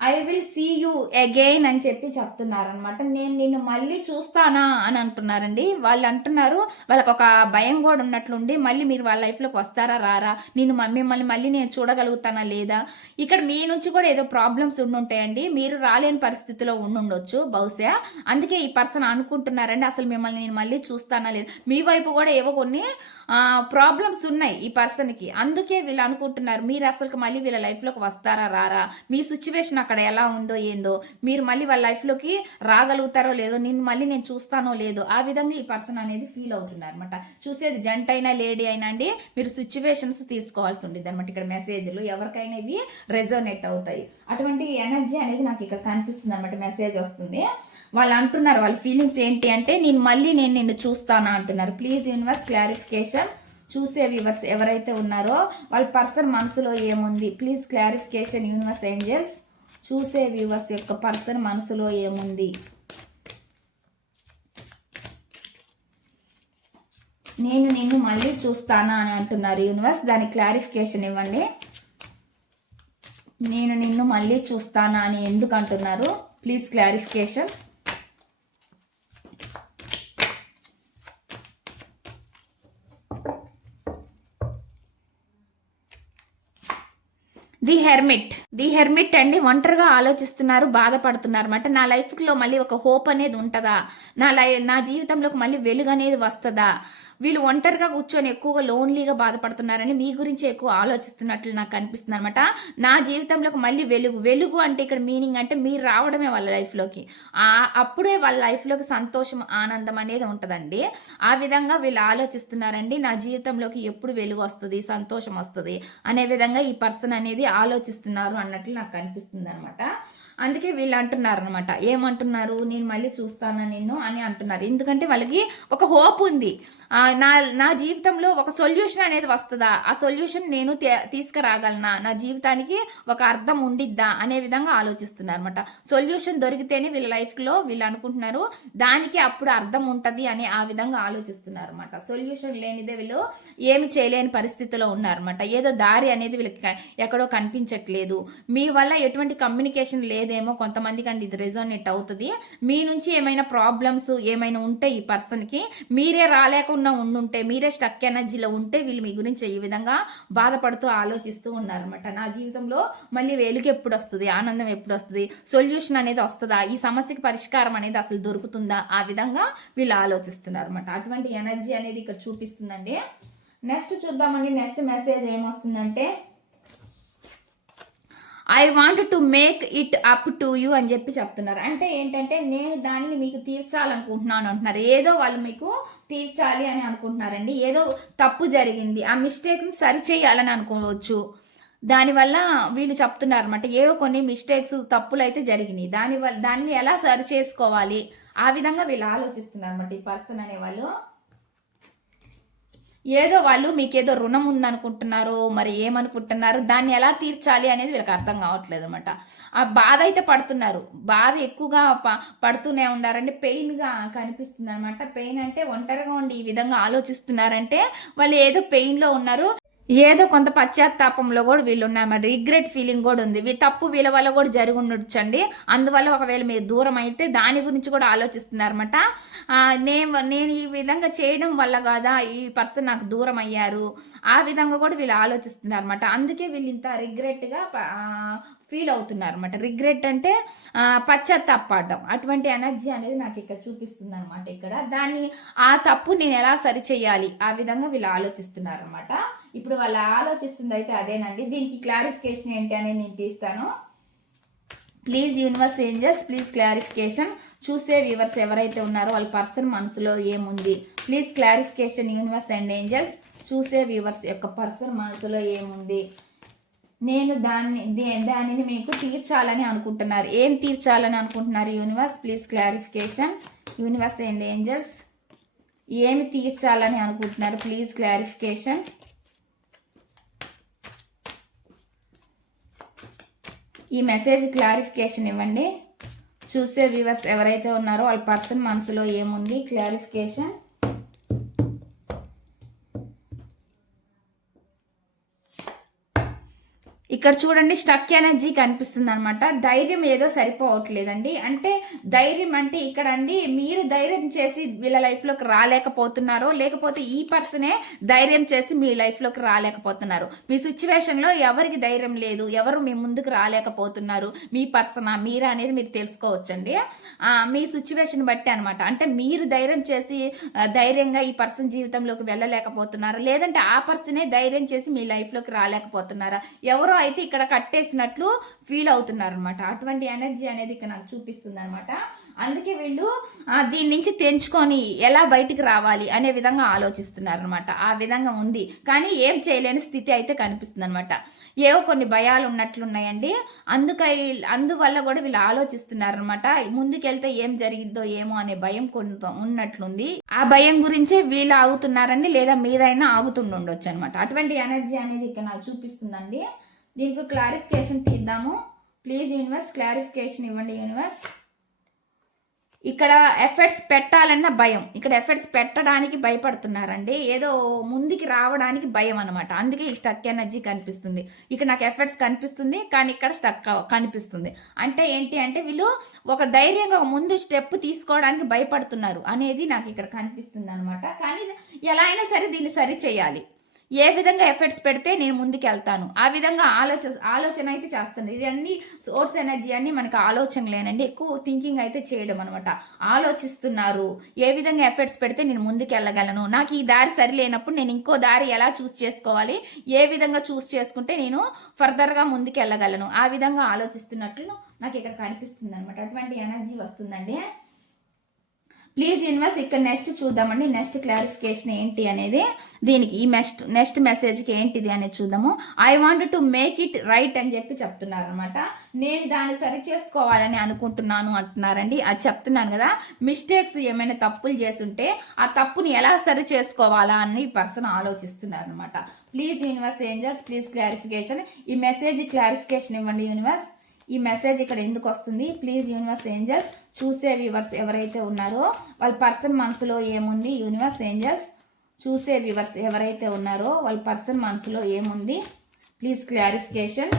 I will see you again అని చెప్పి చెప్తున్నారనమాట. నేను నిన్ను మళ్ళీ చూస్తానా అని అంటున్నారండి. వాళ్ళు అంటున్నారు, వాళ్ళకి ఒక భయం కూడా ఉన్నట్లుండి, మళ్ళీ మీరు వాళ్ళ లైఫ్లోకి వస్తారా రారా, మిమ్మల్ని మళ్ళీ నేను చూడగలుగుతానా లేదా. ఇక్కడ మీ నుంచి కూడా ఏదో ప్రాబ్లమ్స్ ఉండుంటాయండి, మీరు రాలేని పరిస్థితిలో ఉండుండొచ్చు బహుశా. అందుకే ఈ పర్సన్ అనుకుంటున్నారండి, అసలు మిమ్మల్ని నేను మళ్ళీ చూస్తానా లేదా. మీ వైపు కూడా ఏవో కొన్ని ప్రాబ్లమ్స్ ఉన్నాయి ఈ పర్సన్కి. అందుకే వీళ్ళు అనుకుంటున్నారు, మీరు అసలు మళ్ళీ వీళ్ళ లైఫ్లోకి వస్తారా రారా, మీ సిచ్యువేషన్ అక్కడ ఎలా ఉందో ఏందో, మీరు మళ్ళీ వాళ్ళ లైఫ్లోకి రాగలుగుతారో లేదో, మళ్ళీ నేను చూస్తానో లేదో, ఆ విధంగా ఈ పర్సన్ అనేది ఫీల్ అవుతున్నారు అనమాట. చూసేది జంట అయినా లేడీ అయినా అండి, మీరు సిచ్యువేషన్స్ తీసుకోవాల్సి ఉండేది అనమాట. ఇక్కడ మెసేజ్లు ఎవరికైనా ఇవి రెజోనేట్ అవుతాయి. అటువంటి ఎనర్జీ అనేది నాకు ఇక్కడ కనిపిస్తుంది అనమాట. మెసేజ్ వస్తుంది, వాళ్ళు అంటున్నారు వాళ్ళ ఫీలింగ్స్ ఏంటి అంటే, నేను నిన్ను చూస్తానా అంటున్నారు. Please universe clarification. చూసే వ్యూవర్స్ ఎవరైతే ఉన్నారో వాళ్ళ పర్సన్ మనసులో ఏముంది, ప్లీజ్ క్లారిఫికేషన్ యూనివర్స్ ఏంజల్స్. చూసే వ్యూవర్స్ యొక్క పర్సన్ మనసులో ఏముంది. నేను నిన్ను మళ్ళీ చూస్తానా అని అంటున్నారు యూనివర్స్, దానికి క్లారిఫికేషన్ ఇవ్వండి. నేను నిన్ను మళ్ళీ చూస్తానా అని ఎందుకు అంటున్నారు, ప్లీజ్ క్లారిఫికేషన్. ది హెర్మిట్ అండి, ఒంటరిగా ఆలోచిస్తున్నారు, బాధపడుతున్నారు అనమాట. నా లైఫ్లో మళ్ళీ ఒక హోప్ అనేది ఉంటుందా, నా జీవితంలోకి మళ్ళీ వెలుగు అనేది వస్తుందా. వీళ్ళు ఒంటరిగా కూర్చొని ఎక్కువగా లోన్లీగా బాధపడుతున్నారని మీ గురించి ఎక్కువ ఆలోచిస్తున్నట్లు నాకు అనిపిస్తుంది అనమాట. నా జీవితంలోకి మళ్ళీ వెలుగు అంటే ఇక్కడ మీనింగ్ అంటే మీరు రావడమే వాళ్ళ లైఫ్లోకి, అప్పుడే వాళ్ళ లైఫ్లోకి సంతోషం ఆనందం అనేది ఉంటుందండి. ఆ విధంగా వీళ్ళు ఆలోచిస్తున్నారండి, నా జీవితంలోకి ఎప్పుడు వెలుగు వస్తుంది, సంతోషం వస్తుంది అనే విధంగా ఈ పర్సన్ అనేది ఆలోచిస్తున్నారు అన్నట్లు నాకు అనిపిస్తుంది అనమాట. అందుకే వీళ్ళు అంటున్నారు అనమాట, ఏమంటున్నారు, నేను మళ్ళీ చూస్తానా నిన్ను అని అంటున్నారు. ఎందుకంటే వాళ్ళకి ఒక హోప్ ఉంది, నా జీవితంలో ఒక సొల్యూషన్ అనేది వస్తుందా, ఆ సొల్యూషన్ నేను తీసుకురాగలనా, నా జీవితానికి ఒక అర్థం ఉండిద్దా అనే విధంగా ఆలోచిస్తున్నారు అనమాట. సొల్యూషన్ దొరికితేనే వీళ్ళ లైఫ్లో వీళ్ళు అనుకుంటున్నారు దానికి అప్పుడు అర్థం ఉంటుంది అని ఆ విధంగా ఆలోచిస్తున్నారు అనమాట. సొల్యూషన్ లేనిదే వీళ్ళు ఏమి చేయలేని పరిస్థితిలో ఉన్నారనమాట. ఏదో దారి అనేది వీళ్ళకి ఎక్కడో కనిపించట్లేదు, మీ వల్ల ఎటువంటి కమ్యూనికేషన్ లేదేమో కొంతమందికి అండి ఇది రెజోనేట్ అవుతుంది. మీ నుంచి ఏమైనా ప్రాబ్లమ్స్ ఏమైనా ఉంటే ఈ పర్సన్కి, మీరే రాలేకుండా ఉండుంటే, మీరే స్టక్ ఎనర్జీలో ఉంటే వీళ్ళు మీ గురించి ఈ విధంగా బాధపడుతూ ఆలోచిస్తూ ఉన్నారనమాట. నా జీవితంలో మళ్ళీ వెలుగు ఎప్పుడు వస్తుంది, ఆనందం ఎప్పుడు వస్తుంది, సొల్యూషన్ అనేది వస్తుందా, ఈ సమస్యకి పరిష్కారం అనేది అసలు దొరుకుతుందా, ఆ విధంగా వీళ్ళు ఆలోచిస్తున్నారు అనమాట. అటువంటి ఎనర్జీ అనేది ఇక్కడ చూపిస్తుందండి. నెక్స్ట్ చూద్దామండి, నెక్స్ట్ మెసేజ్ ఏమొస్తుందంటే, I want to make it up to you అని చెప్పి చెప్తున్నారు. అంటే ఏంటంటే, నేను దానిని మీకు తీర్చాలనుకుంటున్నాను అంటున్నారు. ఏదో వాళ్ళు మీకు తీర్చాలి అని అనుకుంటున్నారండి. ఏదో తప్పు జరిగింది, ఆ మిస్టేక్ని సరిచేయాలని అనుకోవచ్చు. దానివల్ల వీళ్ళు చెప్తున్నారు అనమాట, ఏవో కొన్ని మిస్టేక్స్ తప్పులు అయితే జరిగినాయి, దాన్ని ఎలా సరి చేసుకోవాలి ఆ విధంగా వీళ్ళు ఆలోచిస్తున్నారు అనమాట ఈ పర్సన్ అనేవాళ్ళు. ఏదో వాళ్ళు మీకేదో రుణం ఉందనుకుంటున్నారు, మరి ఏమనుకుంటున్నారు, దాన్ని ఎలా తీర్చాలి అనేది వీళ్ళకి అర్థం కావట్లేదు అనమాట. ఆ బాధ అయితే పడుతున్నారు, బాధ ఎక్కువగా పడుతూనే ఉన్నారంటే పెయిన్గా కనిపిస్తుంది అనమాట. పెయిన్ అంటే ఒంటరిగా ఉండి ఈ విధంగా ఆలోచిస్తున్నారంటే వాళ్ళు ఏదో పెయిన్లో ఉన్నారు, ఏదో కొంత పశ్చాత్తాపంలో కూడా వీళ్ళు ఉన్నారన్నమాట. రిగ్రెట్ ఫీలింగ్ కూడా ఉంది, తప్పు వీళ్ళ వల్ల కూడా జరిగి ఉండొచ్చండి. అందువల్ల ఒకవేళ మీరు దూరం అయితే దాని గురించి కూడా ఆలోచిస్తున్నారన్నమాట. నేను ఈ విధంగా చేయడం వల్ల కదా ఈ పర్సన్ నాకు దూరం అయ్యారు, ఆ విధంగా కూడా వీళ్ళు ఆలోచిస్తున్నారు అనమాట. అందుకే వీళ్ళు ఇంత రిగ్రెట్గా ఫీల్ అవుతున్నారు అనమాట. రిగ్రెట్ అంటే పశ్చాత్తాపడడం, అటువంటి ఎనర్జీ అనేది నాకు ఇక్కడ చూపిస్తుంది అనమాట. ఇక్కడ ఆ తప్పు నేను ఎలా సరిచేయాలి ఆ విధంగా వీళ్ళు ఆలోచిస్తున్నారు అనమాట. ఇప్పుడు వాళ్ళు ఆలోచిస్తుంది అయితే అదేనండి. దీనికి క్లారిఫికేషన్ ఏంటి అనేది నేను తీస్తాను. Please universe angels, please clarification. చూసే వ్యూవర్స్ ఎవరైతే ఉన్నారో వాళ్ళ పర్సన్ మనసులో ఏముంది, please clarification universe and angels. చూసే వ్యూవర్స్ యొక్క పర్సన్ మనసులో ఏముంది, నేను దానిని మీకు తీర్చాలని అనుకుంటున్నారు. ఏం తీర్చాలని అనుకుంటున్నారు universe, please clarification universe and angels. ఏమి తీర్చాలని అనుకుంటున్నారు, ప్లీజ్ క్లారిఫికేషన్. ఈ మెసేజ్ క్లారిఫికేషన్ ఇవ్వండి. చూసే వ్యూవర్స్ ఎవరైతే ఉన్నారో వాళ్ళ పర్సన్ మనసులో ఏముంది క్లారిఫికేషన్. ఇక్కడ చూడండి స్టక్ ఎనర్జీ కనిపిస్తుంది అనమాట. ధైర్యం ఏదో సరిపోవట్లేదండి. అంటే ధైర్యం అంటే ఇక్కడ అండి మీరు ధైర్యం చేసి వీళ్ళ లైఫ్లోకి రాలేకపోతున్నారో లేకపోతే ఈ పర్సనే ధైర్యం చేసి మీ లైఫ్లోకి రాలేకపోతున్నారు. మీ సిచ్యువేషన్లో ఎవరికి ధైర్యం లేదు, ఎవరు మీ ముందుకు రాలేకపోతున్నారు, మీ పర్సనా మీరా అనేది మీరు తెలుసుకోవచ్చండి. మీ సిచ్యువేషన్ బట్టి అనమాట. అంటే మీరు ధైర్యం చేసి ధైర్యంగా ఈ పర్సన్ జీవితంలోకి వెళ్ళలేకపోతున్నారా, లేదంటే ఆ పర్సనే ధైర్యం చేసి మీ లైఫ్లోకి రాలేకపోతున్నారా, ఎవరో అయితే ఇక్కడ కట్టేసినట్లు ఫీల్ అవుతున్నారు అనమాట. అటువంటి ఎనర్జీ అనేది ఇక్కడ నాకు చూపిస్తుంది అనమాట. అందుకే వీళ్ళు దీని నుంచి తెంచుకొని ఎలా బయటికి రావాలి అనే విధంగా ఆలోచిస్తున్నారు అనమాట. ఆ విధంగా ఉంది, కానీ ఏం చేయలేని స్థితి అయితే కనిపిస్తుంది అనమాట. ఏవో కొన్ని భయాలు ఉన్నట్లున్నాయండి. అందువల్ల కూడా వీళ్ళు ఆలోచిస్తున్నారు అనమాట. ముందుకెళ్తే ఏం జరిగిద్దో ఏమో అనే భయం కొంత ఉన్నట్లుంది. ఆ భయం గురించే వీళ్ళు ఆగుతున్నారండి, లేదా మీదైనా ఆగుతుండొచ్చు అనమాట. అటువంటి ఎనర్జీ అనేది ఇక్కడ నాకు చూపిస్తుందండి. దీనికి క్లారిఫికేషన్ తీద్దాము. ప్లీజ్ యూనివర్స్ క్లారిఫికేషన్ ఇవ్వండి యూనివర్స్. ఇక్కడ ఎఫర్ట్స్ పెట్టాలన్న భయం, ఇక్కడ ఎఫర్ట్స్ పెట్టడానికి భయపడుతున్నారండి. ఏదో ముందుకి రావడానికి భయం అనమాట. అందుకే ఈ స్టక్ ఎనర్జీ కనిపిస్తుంది. ఇక్కడ నాకు ఎఫర్ట్స్ కనిపిస్తుంది, కానీ ఇక్కడ స్టక్ కనిపిస్తుంది. అంటే ఏంటి అంటే వీళ్ళు ఒక ధైర్యంగా ముందు స్టెప్ తీసుకోవడానికి భయపడుతున్నారు అనేది నాకు ఇక్కడ కనిపిస్తుంది అనమాట. కానీ ఎలా అయినా సరే దీన్ని సరి చేయాలి. ఏ విధంగా ఎఫర్ట్స్ పెడితే నేను ముందుకు వెళ్తాను, ఆ విధంగా ఆలోచన అయితే చేస్తాను. ఇది అన్ని సోర్స్ ఎనర్జీ అన్ని మనకు ఆలోచన లేనండి, ఎక్కువ థింకింగ్ అయితే చేయడం అనమాట. ఆలోచిస్తున్నారు ఏ విధంగా ఎఫర్ట్స్ పెడితే నేను ముందుకు వెళ్ళగలను, నాకు ఈ దారి సరిలేనప్పుడు నేను ఇంకో దారి ఎలా చూస్ చేసుకోవాలి, ఏ విధంగా చూస్ చేసుకుంటే నేను ఫర్దర్గా ముందుకు వెళ్ళగలను, ఆ విధంగా ఆలోచిస్తున్నట్లు నాకు ఇక్కడ కనిపిస్తుంది అనమాట. అటువంటి ఎనర్జీ వస్తుందండి. ప్లీజ్ యూనివర్స్ ఇక్కడ నెక్స్ట్ చూద్దామండి. నెక్స్ట్ క్లారిఫికేషన్ ఏంటి అనేది, దీనికి ఈ నెక్స్ట్ మెసేజ్కి ఏంటిది అనేది చూద్దాము. I want to make it right అని చెప్పి చెప్తున్నారు అనమాట. నేను దాన్ని సరి చేసుకోవాలని అనుకుంటున్నాను అంటున్నారండి. అది చెప్తున్నాను కదా, మిస్టేక్స్ ఏమైనా తప్పులు చేస్తుంటే ఆ తప్పుని ఎలా సరి చేసుకోవాలా అని పర్సన్ ఆలోచిస్తున్నారు అనమాట. Please universe angels please clarification. ఈ మెసేజ్ క్లారిఫికేషన్ ఇవ్వండి యూనివర్స్. ఈ మెసేజ్ ఇక్కడ ఎందుకు వస్తుంది? Please universe angels. చూసే వ్యూవర్స్ ఎవరైతే ఉన్నారో వాళ్ళ పర్సన్ మనసులో ఏముంది యూనివర్స్ ఏంజల్స్. చూసే వ్యూవర్స్ ఎవరైతే ఉన్నారో వాళ్ళ పర్సన్ మనసులో ఏముంది ప్లీజ్ క్లారిఫికేషన్.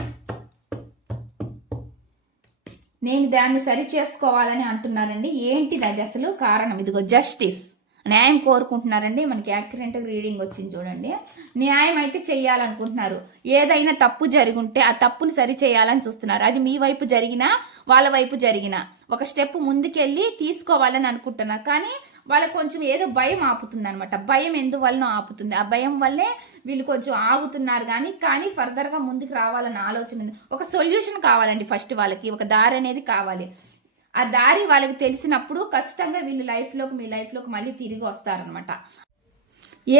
నేను దాన్ని సరి చేసుకోవాలని అంటున్నారండి. ఏంటిది అది అసలు కారణం? ఇదిగో జస్టిస్, న్యాయం కోరుకుంటున్నారండి. మనకి యాక్యురేట్ రీడింగ్ వచ్చింది చూడండి. న్యాయం అయితే చెయ్యాలనుకుంటున్నారు. ఏదైనా తప్పు జరుగుంటే ఆ తప్పుని సరి చేయాలని చూస్తున్నారు. అది మీ వైపు జరిగినా వాళ్ళ వైపు జరిగినా ఒక స్టెప్ ముందుకెళ్ళి తీసుకోవాలని అనుకుంటున్నారు. కానీ వాళ్ళకి కొంచెం ఏదో భయం ఆపుతుంది అనమాట. భయం ఎందువలన ఆపుతుంది? ఆ భయం వల్లే వీళ్ళు కొంచెం ఆగుతున్నారు. కానీ ఫర్దర్గా ముందుకు రావాలని ఆలోచన ఉంది. ఒక సొల్యూషన్ కావాలండి. ఫస్ట్ వాళ్ళకి ఒక దారి అనేది కావాలి. ఆ దారి వాళ్ళకి తెలిసినప్పుడు ఖచ్చితంగా వీళ్ళు మీ లైఫ్లోకి మళ్ళీ తిరిగి వస్తారనమాట.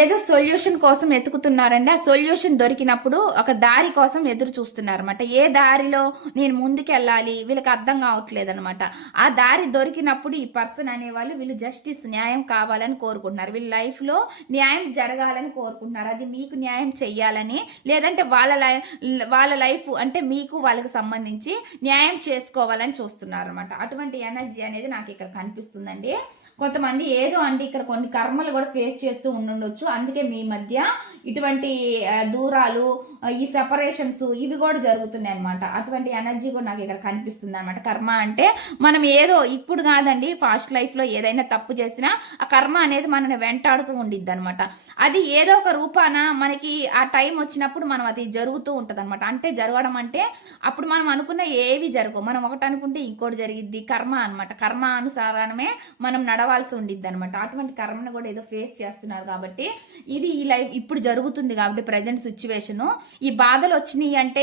ఏదో సొల్యూషన్ కోసం ఎతుకుతున్నారండి. ఆ సొల్యూషన్ దొరికినప్పుడు ఒక దారి కోసం ఎదురు చూస్తున్నారు అనమాట. ఏ దారిలో నేను ముందుకెళ్ళాలి వీళ్ళకి అర్థం కావట్లేదు అనమాట. ఆ దారి దొరికినప్పుడు ఈ పర్సన్ అనేవాళ్ళు వీళ్ళు జస్టిస్, న్యాయం కావాలని కోరుకుంటున్నారు. వీళ్ళ లైఫ్లో న్యాయం జరగాలని కోరుకుంటున్నారు. అది మీకు న్యాయం చెయ్యాలని, లేదంటే వాళ్ళ లైఫ్ అంటే మీకు వాళ్ళకి సంబంధించి న్యాయం చేసుకోవాలని చూస్తున్నారు అనమాట. అటువంటి ఎనర్జీ అనేది నాకు ఇక్కడ కనిపిస్తుందండి. కొంతమంది ఏదో అండి ఇక్కడ కొన్ని కర్మలు కూడా ఫేస్ చేస్తూ ఉండొచ్చు. అందుకే మీ మధ్య ఇటువంటి దూరాలు, ఈ సెపరేషన్స్ ఇవి కూడా జరుగుతున్నాయి అనమాట. అటువంటి ఎనర్జీ కూడా నాకు ఇక్కడ కనిపిస్తుంది అనమాట. కర్మ అంటే మనం ఏదో ఇప్పుడు కాదండి, ఫాస్ట్ లైఫ్లో ఏదైనా తప్పు చేసినా ఆ కర్మ అనేది మనల్ని వెంటాడుతూ ఉండిద్ది అనమాట. అది ఏదో ఒక రూపాన మనకి ఆ టైం వచ్చినప్పుడు మనం అది జరుగుతూ ఉంటుంది అనమాట. అంటే జరగడం అంటే అప్పుడు మనం అనుకున్న ఏవి జరగవు. మనం ఒకటి అనుకుంటే ఇంకోటి జరిగిద్ది. కర్మ అనమాట. కర్మ అనుసారమే మనం నడవాల్సి ఉండిద్ది అనమాట. అటువంటి కర్మను కూడా ఏదో ఫేస్ చేస్తున్నారు కాబట్టి ఇది ఈ లైఫ్ ఇప్పుడు జరుగుతుంది కాబట్టి ప్రజెంట్ సిచ్యువేషను ఈ బాధలు వచ్చినాయి అంటే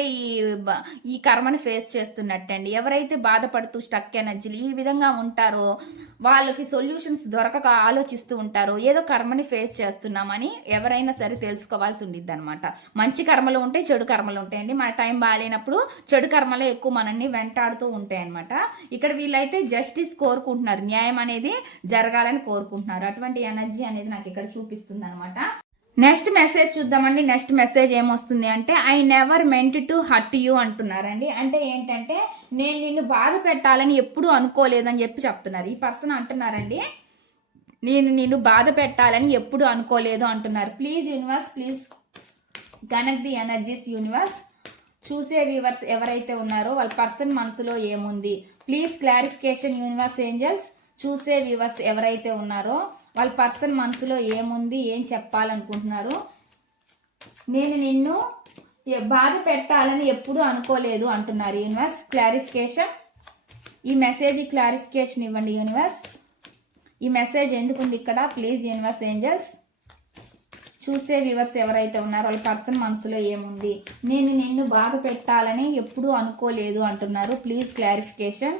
ఈ కర్మని ఫేస్ చేస్తున్నట్టండి. ఎవరైతే బాధపడుతూ స్టక్ ఎనర్జీలు ఈ విధంగా ఉంటారో వాళ్ళకి సొల్యూషన్స్ దొరకక ఆలోచిస్తూ ఉంటారు. ఏదో కర్మని ఫేస్ చేస్తున్నామని ఎవరైనా సరే తెలుసుకోవాల్సి ఉండిద్ది అనమాట. మంచి కర్మలు ఉంటాయి, చెడు కర్మలు ఉంటాయండి. మన టైం బాగాలేనప్పుడు చెడు కర్మలే ఎక్కువ మనల్ని వెంటాడుతూ ఉంటాయి అనమాట. ఇక్కడ వీళ్ళైతే జస్టిస్ కోరుకుంటున్నారు, న్యాయం అనేది జరగాలని కోరుకుంటున్నారు. అటువంటి ఎనర్జీ అనేది నాకు ఇక్కడ చూపిస్తుంది అనమాట. నెక్స్ట్ మెసేజ్ చూద్దామండి. నెక్స్ట్ మెసేజ్ ఏమొస్తుంది అంటే I never meant to hurt you అంటున్నారండి. అంటే ఏంటంటే నేను నిన్ను బాధ పెట్టాలని ఎప్పుడూ అనుకోలేదని చెప్పి చెప్తున్నారు. ఈ పర్సన్ అంటున్నారండి నేను నిన్ను బాధ పెట్టాలని ఎప్పుడు అనుకోలేదు అంటున్నారు. Please universe, please connect the energies universe. చూసే వ్యూవర్స్ ఎవరైతే ఉన్నారో వాళ్ళ పర్సన్ మనసులో ఏముంది, ప్లీజ్ క్లారిఫికేషన్ యూనివర్స్ ఏంజల్స్. చూసే వ్యూవర్స్ ఎవరైతే ఉన్నారో వాళ్ళ పర్సన్ మనసులో ఏముంది, ఏం చెప్పాలనుకుంటున్నారు. నేను నిన్ను బాధ పెట్టాలని ఎప్పుడు అనుకోలేదు అంటున్నారు యూనివర్స్. క్లారిఫికేషన్, ఈ మెసేజ్ క్లారిఫికేషన్ ఇవ్వండి యూనివర్స్. ఈ మెసేజ్ ఎందుకుంది ఇక్కడ, ప్లీజ్ యూనివర్స్ ఏంజల్స్. చూసే వ్యూవర్స్ ఎవరైతే ఉన్నారో వాళ్ళ పర్సన్ మనసులో ఏముంది, నేను నిన్ను బాధ పెట్టాలని ఎప్పుడూ అనుకోలేదు అంటున్నారు. Please clarification.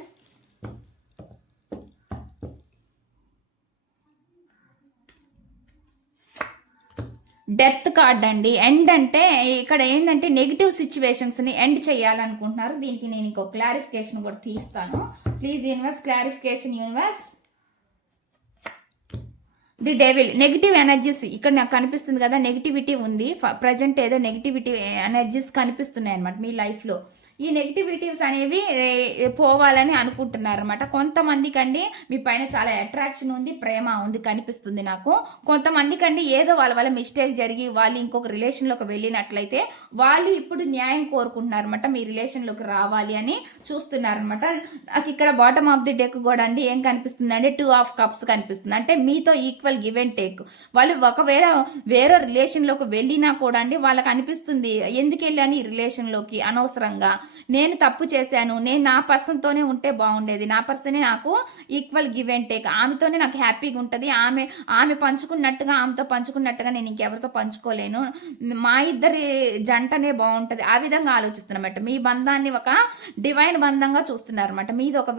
డెత్ కార్డ్ అండి. ఎండ్ అంటే ఇక్కడ ఏంటంటే నెగిటివ్ సిచ్యువేషన్స్ని ఎండ్ చేయాలనుకుంటున్నారు. దీనికి నేను ఇంకో క్లారిఫికేషన్ కూడా తీస్తాను. Please universe clarification universe. The devil, negative energies ఇక్కడ నాకు కనిపిస్తుంది కదా, నెగిటివిటీ ఉంది ప్రజెంట్, ఏదో నెగిటివిటీ ఎనర్జీస్ కనిపిస్తున్నాయి అనమాట మీ లైఫ్లో. ఈ నెగిటివిటీస్ అనేవి పోవాలని అనుకుంటున్నారు అనమాట. కొంతమందికి అండి మీ పైన చాలా అట్రాక్షన్ ఉంది, ప్రేమ ఉంది కనిపిస్తుంది నాకు. కొంతమందికి అండి ఏదో వాళ్ళ మిస్టేక్ జరిగి వాళ్ళు ఇంకొక రిలేషన్లోకి వెళ్ళినట్లయితే వాళ్ళు ఇప్పుడు న్యాయం కోరుకుంటున్నారు అనమాట, మీ రిలేషన్లోకి రావాలి అని చూస్తున్నారనమాట. నాకు ఇక్కడ బాటమ్ ఆఫ్ ది డెక్ కూడా అండి ఏం కనిపిస్తుంది అంటే 2 ఆఫ్ కప్స్ కనిపిస్తుంది. అంటే మీతో ఈక్వల్ గివ్ అండ్ టేక్. వాళ్ళు ఒకవేళ వేరే రిలేషన్లోకి వెళ్ళినా కూడా అండి వాళ్ళకి అనిపిస్తుంది ఎందుకు వెళ్ళాను ఈ రిలేషన్లోకి అనవసరంగా, నేను తప్పు చేశాను, నేను నా పర్సన్తోనే ఉంటే బాగుండేది, నా పర్సనే నాకు ఈక్వల్ గివ్ అండ్ టేక్, ఆమెతోనే నాకు హ్యాపీగా ఉంటుంది, ఆమె పంచుకున్నట్టుగా ఆమెతో పంచుకున్నట్టుగా నేను ఇంకెవరితో పంచుకోలేను, మా ఇద్దరి జంటనే బాగుంటుంది, ఆ విధంగా ఆలోచిస్తున్నమాట. మీ బంధాన్ని ఒక డివైన్ బంధంగా చూస్తున్నారన్నమాట, మీది ఒక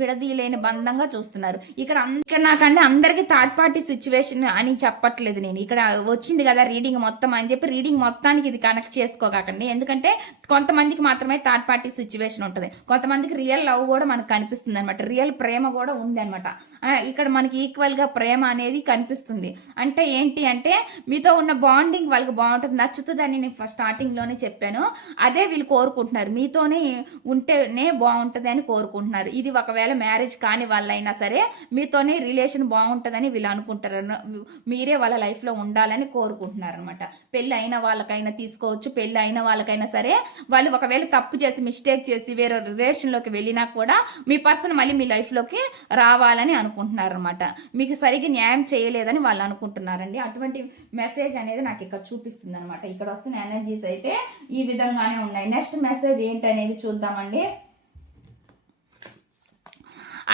విడదీయలేని బంధంగా చూస్తున్నారు. ఇక్కడ నాకంటే అందరికీ థర్డ్ పార్టీ సిచ్యువేషన్ అని చెప్పట్లేదు నేను. ఇక్కడ వచ్చింది కదా రీడింగ్ మొత్తం అని చెప్పి రీడింగ్ మొత్తానికి ఇది కనెక్ట్ చేసుకోకండి. ఎందుకంటే కొంతమందికి మాత్రమే థర్డ్ పార్టీ సిచ్యువేషన్ ఉంటుంది, కొంతమందికి రియల్ లవ్ కూడా మనకు కనిపిస్తుంది అనమాట, రియల్ ప్రేమ కూడా ఉంది అనమాట. ఇక్కడ మనకి ఈక్వల్గా ప్రేమ అనేది కనిపిస్తుంది. అంటే ఏంటి అంటే మీతో ఉన్న బాండింగ్ వాళ్ళకి బాగుంటుంది, నచ్చుతుందని నేను స్టార్టింగ్లోనే చెప్పాను. అదే వీళ్ళు కోరుకుంటున్నారు, మీతోనే ఉంటేనే బాగుంటుంది అని కోరుకుంటున్నారు. ఇది ఒకవేళ మ్యారేజ్ కాని వాళ్ళైనా సరే మీతోనే రిలేషన్ బాగుంటుందని వీళ్ళు అనుకుంటారు, మీరే వాళ్ళ లైఫ్లో ఉండాలని కోరుకుంటున్నారు అనమాట. పెళ్ళి అయిన వాళ్ళకైనా తీసుకోవచ్చు, పెళ్ళి అయిన వాళ్ళకైనా సరే వాళ్ళు ఒకవేళ తప్పు చేసి మిస్టేక్ చేసి వేరే రిలేషన్లోకి వెళ్ళినా కూడా మీ పర్సన్ మళ్ళీ మీ లైఫ్లోకి రావాలని అనుకుంటున్నారు అనమాట. మీకు సరిగ్గా న్యాయం చేయలేదని వాళ్ళు అనుకుంటున్నారండి. అటువంటి మెసేజ్ అనేది నాకు ఇక్కడ చూపిస్తుంది అనమాట. ఇక్కడ వస్తున్న ఎనర్జీస్ అయితే ఈ విధంగానే ఉన్నాయి. నెక్స్ట్ మెసేజ్ ఏంటనేది చూద్దామండి.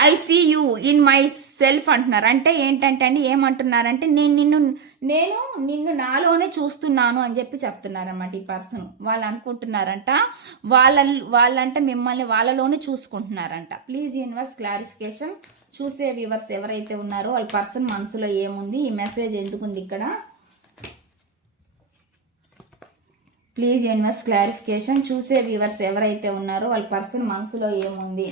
I see you in myself అంటున్నారు. అంటే ఏంటంటే అండి ఏమంటున్నారంటే నేను నిన్ను నాలోనే చూస్తున్నాను అని చెప్పి చెప్తున్నారన్నమాట. ఈ పర్సన్ వాళ్ళు అనుకుంటున్నారంట వాళ్ళంటే మిమ్మల్ని వాళ్ళలోనే చూసుకుంటున్నారంట. Please universe clarification. చూసే వ్యూవర్స్ ఎవరైతే ఉన్నారో వాళ్ళ పర్సన్ మనసులో ఏముంది, ఈ మెసేజ్ ఎందుకుంది ఇక్కడ, ప్లీజ్ యూనివర్స్ క్లారిఫికేషన్. చూసే వ్యూవర్స్ ఎవరైతే ఉన్నారో వాళ్ళ పర్సన్ మనసులో ఏముంది,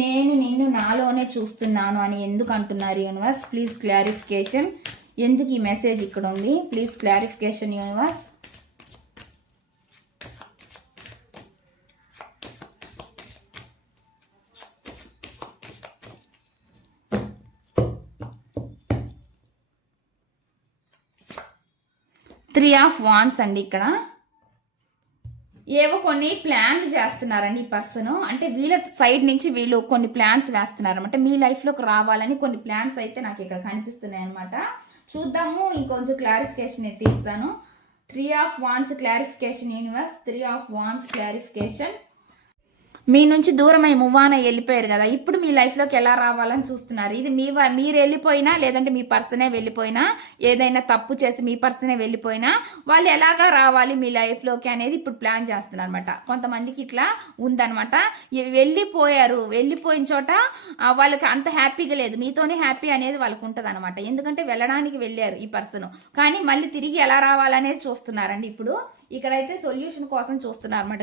నేను నిన్ను నాలోనే చూస్తున్నాను అని ఎందుకు అంటున్నారు యూనివర్స్. Please clarification. ఎందుకు ఈ మెసేజ్ ఇక్కడ ఉంది, please clarification universe. Three of wands అండి. ఇక్కడ ఏవో కొన్ని ప్లాన్లు చేస్తున్నారండి ఈ పర్సన్. అంటే వీళ్ళ సైడ్ నుంచి వీళ్ళు కొన్ని ప్లాన్స్ వేస్తున్నారు అనమాట, మీ లైఫ్లోకి రావాలని కొన్ని ప్లాన్స్ అయితే నాకు ఇక్కడ కనిపిస్తున్నాయి అనమాట. చూద్దాము, ఇంకొంచెం క్లారిఫికేషన్ తీస్తాను. 3 of wands clarification universe. 3 of wands clarification. మీ నుంచి దూరమై మువ్వాన వెళ్ళిపోయారు కదా, ఇప్పుడు మీ లైఫ్లోకి ఎలా రావాలని చూస్తున్నారు. ఇది మీరు వెళ్ళిపోయినా లేదంటే మీ పర్సనే వెళ్ళిపోయినా, ఏదైనా తప్పు చేసి మీ పర్సనే వెళ్ళిపోయినా వాళ్ళు ఎలాగా రావాలి మీ లైఫ్లోకి అనేది ఇప్పుడు ప్లాన్ చేస్తున్నారు అనమాట. కొంతమందికి ఇట్లా ఉందనమాట. వెళ్ళిపోయిన చోట వాళ్ళకి అంత హ్యాపీగా లేదు, మీతోనే హ్యాపీ అనేది వాళ్ళకు ఉంటుంది అనమాట. ఎందుకంటే వెళ్ళడానికి వెళ్ళారు ఈ పర్సన్, కానీ మళ్ళీ తిరిగి ఎలా రావాలనేది చూస్తున్నారండి ఇప్పుడు. ఇక్కడైతే సొల్యూషన్ కోసం చూస్తున్నారు అనమాట.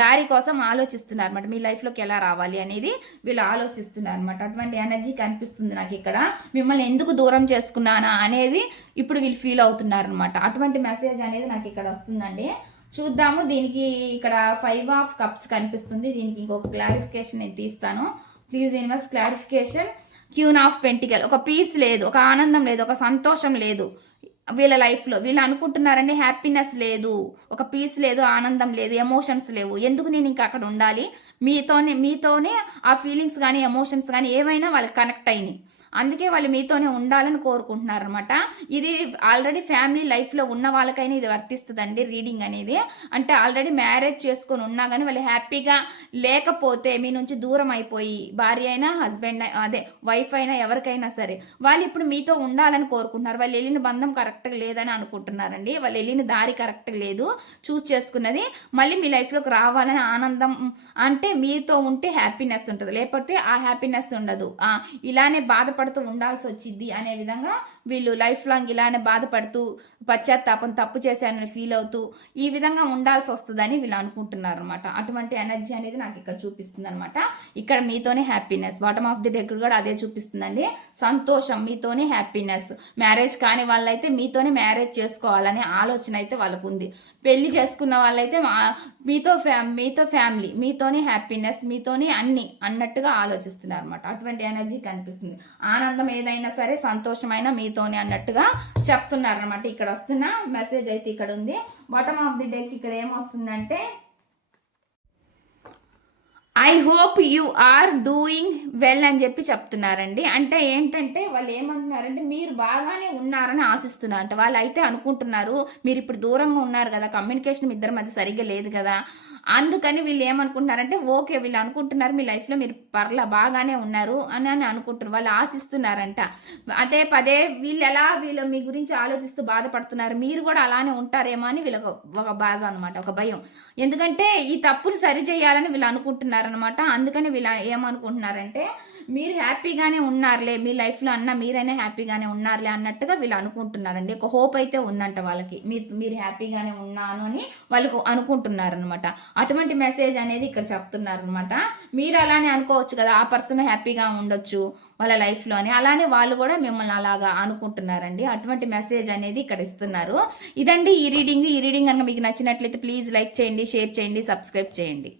దారి కోసం ఆలోచిస్తున్నారు అనమాట. మీ లైఫ్లోకి ఎలా రావాలి అనేది వీళ్ళు ఆలోచిస్తున్నారు అనమాట. అటువంటి ఎనర్జీ కనిపిస్తుంది నాకు ఇక్కడ. మిమ్మల్ని ఎందుకు దూరం చేసుకున్నానా అనేది ఇప్పుడు వీళ్ళు ఫీల్ అవుతున్నారు అనమాట. అటువంటి మెసేజ్ అనేది నాకు ఇక్కడ వస్తుందండి. చూద్దాము. దీనికి ఇక్కడ 5 ఆఫ్ కప్స్ కనిపిస్తుంది. దీనికి ఇంకొక క్లారిఫికేషన్ నేను తీస్తాను. Please universe clarification. Queen of pentacle. ఒక పీస్ లేదు, ఒక ఆనందం లేదు, ఒక సంతోషం లేదు వీళ్ళ లైఫ్లో. వీళ్ళు అనుకుంటున్నారండి హ్యాపీనెస్ లేదు, ఒక పీస్ లేదు, ఆనందం లేదు, ఎమోషన్స్ లేవు. ఎందుకు నేను ఇంకా అక్కడ ఉండాలి? మీతోనే ఆ ఫీలింగ్స్ కానీ ఎమోషన్స్ కానీ ఏవైనా వాళ్ళకి కనెక్ట్ అయినాయి. అందుకే వాళ్ళు మీతోనే ఉండాలని కోరుకుంటున్నారు అనమాట. ఇది ఆల్రెడీ ఫ్యామిలీ లైఫ్లో ఉన్న వాళ్ళకైనా ఇది వర్తిస్తుందండి రీడింగ్ అనేది. అంటే ఆల్రెడీ మ్యారేజ్ చేసుకొని ఉన్నా కానీ వాళ్ళు హ్యాపీగా లేకపోతే మీ నుంచి దూరం అయిపోయి, భార్య అయినా హస్బెండ్ వైఫ్ అయినా ఎవరికైనా సరే వాళ్ళు ఇప్పుడు మీతో ఉండాలని కోరుకుంటున్నారు. వాళ్ళు వెళ్ళిన బంధం కరెక్ట్గా లేదని అనుకుంటున్నారండి. వాళ్ళు వెళ్ళిన దారి కరెక్ట్గా లేదు, చూస్ చేసుకున్నది. మళ్ళీ మీ లైఫ్లోకి రావాలని ఆనందం, అంటే మీతో ఉంటే హ్యాపీనెస్ ఉంటుంది, లేకపోతే ఆ హ్యాపీనెస్ ఉండదు. ఇలానే బాధపడుతూ ఉండాల్సి వచ్చింది అనే విధంగా వీళ్ళు లైఫ్ లాంగ్ ఇలానే బాధపడుతూ పశ్చాత్తాపం, తప్పు చేశానని ఫీల్ అవుతూ ఈ విధంగా ఉండాల్సి వస్తుందని వీళ్ళు అనుకుంటున్నారు అనమాట. అటువంటి ఎనర్జీ అనేది నాకు ఇక్కడ చూపిస్తుంది అనమాట. ఇక్కడ మీతోనే happiness. Bottom of the deck కూడా అదే చూపిస్తుందండి. సంతోషం, మీతోనే హ్యాపీనెస్. మ్యారేజ్ కాని వాళ్ళైతే మీతోనే మ్యారేజ్ చేసుకోవాలనే ఆలోచన అయితే వాళ్ళకు ఉంది. పెళ్లి చేసుకున్న వాళ్ళైతే మీతో ఫ్యామిలీ, మీతోనే హ్యాపీనెస్, మీతోనే అన్ని అన్నట్టుగా ఆలోచిస్తున్నారు అనమాట. అటువంటి ఎనర్జీ కనిపిస్తుంది. ఆనందం ఏదైనా సరే, సంతోషమైన మీతోనే అన్నట్టుగా చెప్తున్నారు అనమాట. ఇక్కడ వస్తున్న మెసేజ్ అయితే ఇక్కడ ఉంది. బాటమ్ ఆఫ్ ది డెక్ ఇక్కడ ఏమొస్తుందంటే, I hope you are doing well అని చెప్పి చెప్తున్నారండి. అంటే ఏంటంటే వాళ్ళు ఏమంటున్నారంటే మీరు బాగానే ఉన్నారని ఆశిస్తున్నారంట. వాళ్ళు అయితే అనుకుంటున్నారు మీరు ఇప్పుడు దూరంగా ఉన్నారు కదా, కమ్యూనికేషన్ మీ ఇద్దరి మధ్య సరిగ్గా లేదు కదా, అందుకని వీళ్ళు ఏమనుకుంటున్నారంటే ఓకే వీళ్ళు అనుకుంటున్నారు మీ లైఫ్లో మీరు బాగానే ఉన్నారు అని అనుకుంటున్నారు. వాళ్ళు ఆశిస్తున్నారంట. అదే పదే వీళ్ళు మీ గురించి ఆలోచిస్తూ బాధపడుతున్నారు. మీరు కూడా అలానే ఉంటారేమో అని వీళ్ళకి ఒక బాధ అనమాట, ఒక భయం. ఎందుకంటే ఈ తప్పుని సరి చేయాలని వీళ్ళు అనుకుంటున్నారనమాట. అందుకని వీళ్ళు ఏమనుకుంటున్నారంటే మీరు హ్యాపీగానే ఉన్నారులే, మీ లైఫ్లో అన్న మీరైనా హ్యాపీగానే ఉన్నారులే అన్నట్టుగా వీళ్ళు అనుకుంటున్నారండి. ఒక హోప్ అయితే ఉందంట వాళ్ళకి, మీరు హ్యాపీగానే ఉన్నాను అని వాళ్ళకు అనుకుంటున్నారనమాట. అటువంటి మెసేజ్ అనేది ఇక్కడ చెప్తున్నారనమాట. మీరు అలానే అనుకోవచ్చు కదా, ఆ పర్సన్ హ్యాపీగా ఉండొచ్చు వాళ్ళ లైఫ్లో అని. అలానే వాళ్ళు కూడా మిమ్మల్ని అలాగా అనుకుంటున్నారండి. అటువంటి మెసేజ్ అనేది ఇక్కడ ఇస్తున్నారు. ఇదండి ఈ రీడింగ్ కనుక మీకు నచ్చినట్లయితే ప్లీజ్ లైక్ చేయండి, షేర్ చేయండి, సబ్స్క్రైబ్ చేయండి.